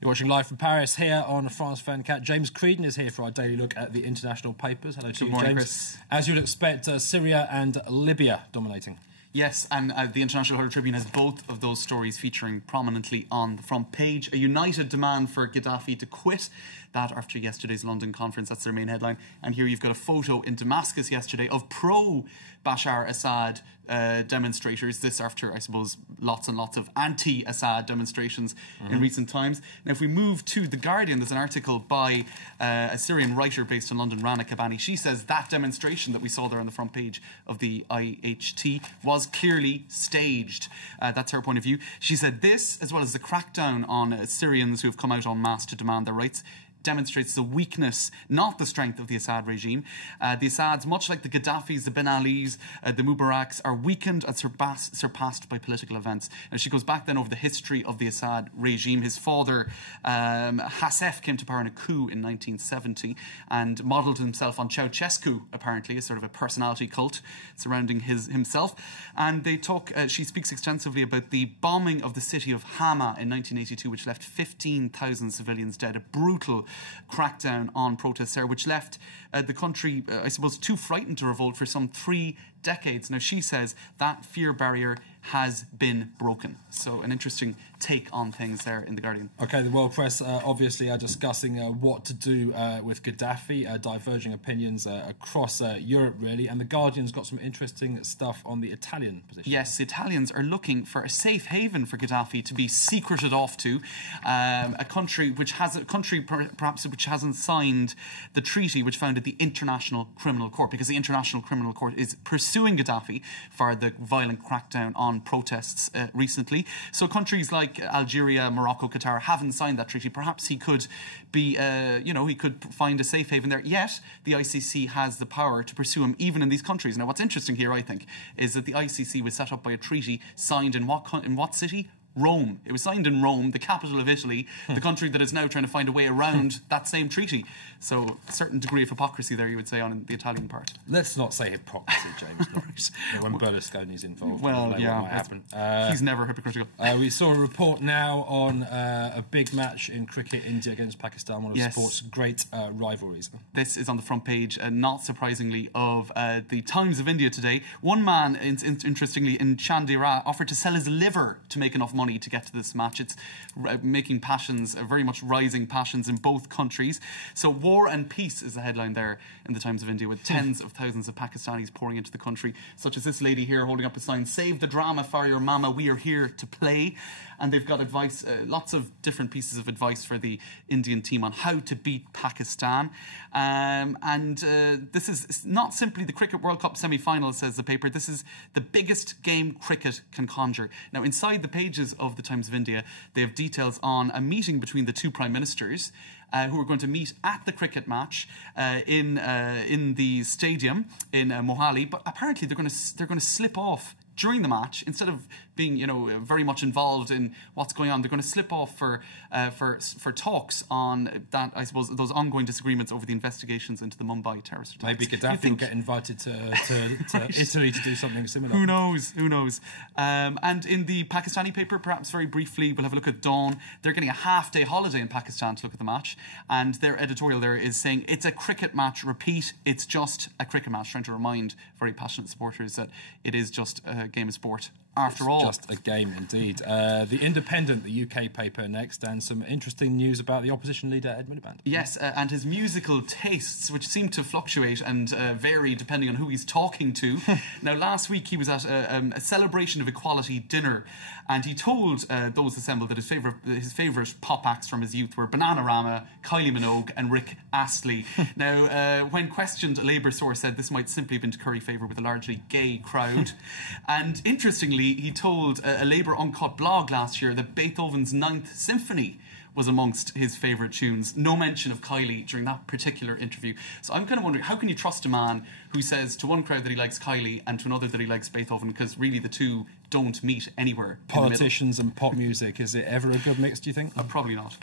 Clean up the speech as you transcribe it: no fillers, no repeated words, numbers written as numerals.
You're watching live from Paris here on France 24. James Creedon is here for our daily look at the international papers. Hello to you, morning, James. Chris. As you'd expect, Syria and Libya dominating. Yes, and the International Herald Tribune has both of those stories featuring prominently on the front page. A united demand for Gaddafi to quit, that after yesterday's London conference. That's their main headline. And here you've got a photo in Damascus yesterday of pro-Bashar Assad demonstrators. This after, I suppose, lots and lots of anti-Assad demonstrations in recent times. Now, if we move to The Guardian, there's an article by a Syrian writer based in London, Rana Kabani. She says that demonstration that we saw there on the front page of the IHT was clearly staged. That's her point of view. She said this, as well as the crackdown on Syrians who have come out en masse to demand their rights, demonstrates the weakness, not the strength of the Assad regime. The Assads, much like the Gaddafis, the Ben Alis, the Mubaraks, are weakened and surpassed by political events. And she goes back then over the history of the Assad regime. His father, Hassef, came to power in a coup in 1970 and modelled himself on Ceausescu, apparently, a sort of a personality cult surrounding himself. And they talk, she speaks extensively about the bombing of the city of Hama in 1982, which left 15,000 civilians dead, a brutal crackdown on protests there, which left the country, I suppose, too frightened to revolt for some 3 decades. Now, she says that fear barrier has been broken. So an interesting take on things there in The Guardian. OK, the world press obviously are discussing what to do with Gaddafi, diverging opinions across Europe, really. And The Guardian's got some interesting stuff on the Italian position. Yes, the Italians are looking for a safe haven for Gaddafi to be secreted off to, a country which perhaps which hasn't signed the treaty which founded the International Criminal Court, because the International Criminal Court is pursuing Gaddafi for the violent crackdown on protests recently. So countries like Algeria, Morocco, Qatar haven't signed that treaty. Perhaps he could be, he could find a safe haven there. Yet the ICC has the power to pursue him even in these countries. Now, what's interesting here, I think, is that the ICC was set up by a treaty signed in what city? Rome. It was signed in Rome, the capital of Italy, the country that is now trying to find a way around that same treaty. So a certain degree of hypocrisy there, you would say, on the Italian part. Let's not say hypocrisy, James. When Berlusconi's involved, well, what might happen. He's never hypocritical. We saw a report now on a big match in cricket, India against Pakistan, one of sport's great rivalries. This is on the front page, not surprisingly, of the Times of India today. One man, interestingly, in Chandigarh, offered to sell his liver to make enough money to get to this match. It's making passions, very much rising passions in both countries. So War and Peace is the headline there in the Times of India, with tens of thousands of Pakistanis pouring into the country, such as this lady here holding up a sign, "Save the drama for your mama, we are here to play." And they've got advice, lots of different pieces of advice for the Indian team on how to beat Pakistan. This is not simply the Cricket World Cup semi-final, says the paper. This is the biggest game cricket can conjure. Now, inside the pages of the Times of India, they have details on a meeting between the two prime ministers who are going to meet at the cricket match in the stadium in Mohali. But apparently they're going to slip off during the match. Instead of being, very much involved in what's going on, they're going to slip off for talks on that, I suppose, those ongoing disagreements over the investigations into the Mumbai terrorist attacks. Maybe Gaddafi will get invited to Italy to do something similar. Who knows? Who knows? And in the Pakistani paper, perhaps very briefly, we'll have a look at Dawn. They're getting a half-day holiday in Pakistan to look at the match, and their editorial there is saying it's a cricket match. Repeat, it's just a cricket match, trying to remind very passionate supporters that it is just a game of sport. After all, just a game indeed. The Independent, the UK paper, next, and some interesting news about the opposition leader Ed Miliband. Yes, and his musical tastes, which seem to fluctuate and vary depending on who he's talking to. Now, last week he was at a celebration of equality dinner, and he told those assembled that his favourite pop acts from his youth were Bananarama, Kylie Minogue, and Rick Astley. Now, when questioned, a Labour source said this might simply have been to curry favour with a largely gay crowd. And interestingly, he told a Labour Uncut blog last year that Beethoven's Ninth Symphony was amongst his favourite tunes. No mention of Kylie during that particular interview. So I'm kind of wondering, how can you trust a man who says to one crowd that he likes Kylie and to another that he likes Beethoven, because really the two don't meet anywhere. Politicians and pop music, is it ever a good mix, do you think? Probably not.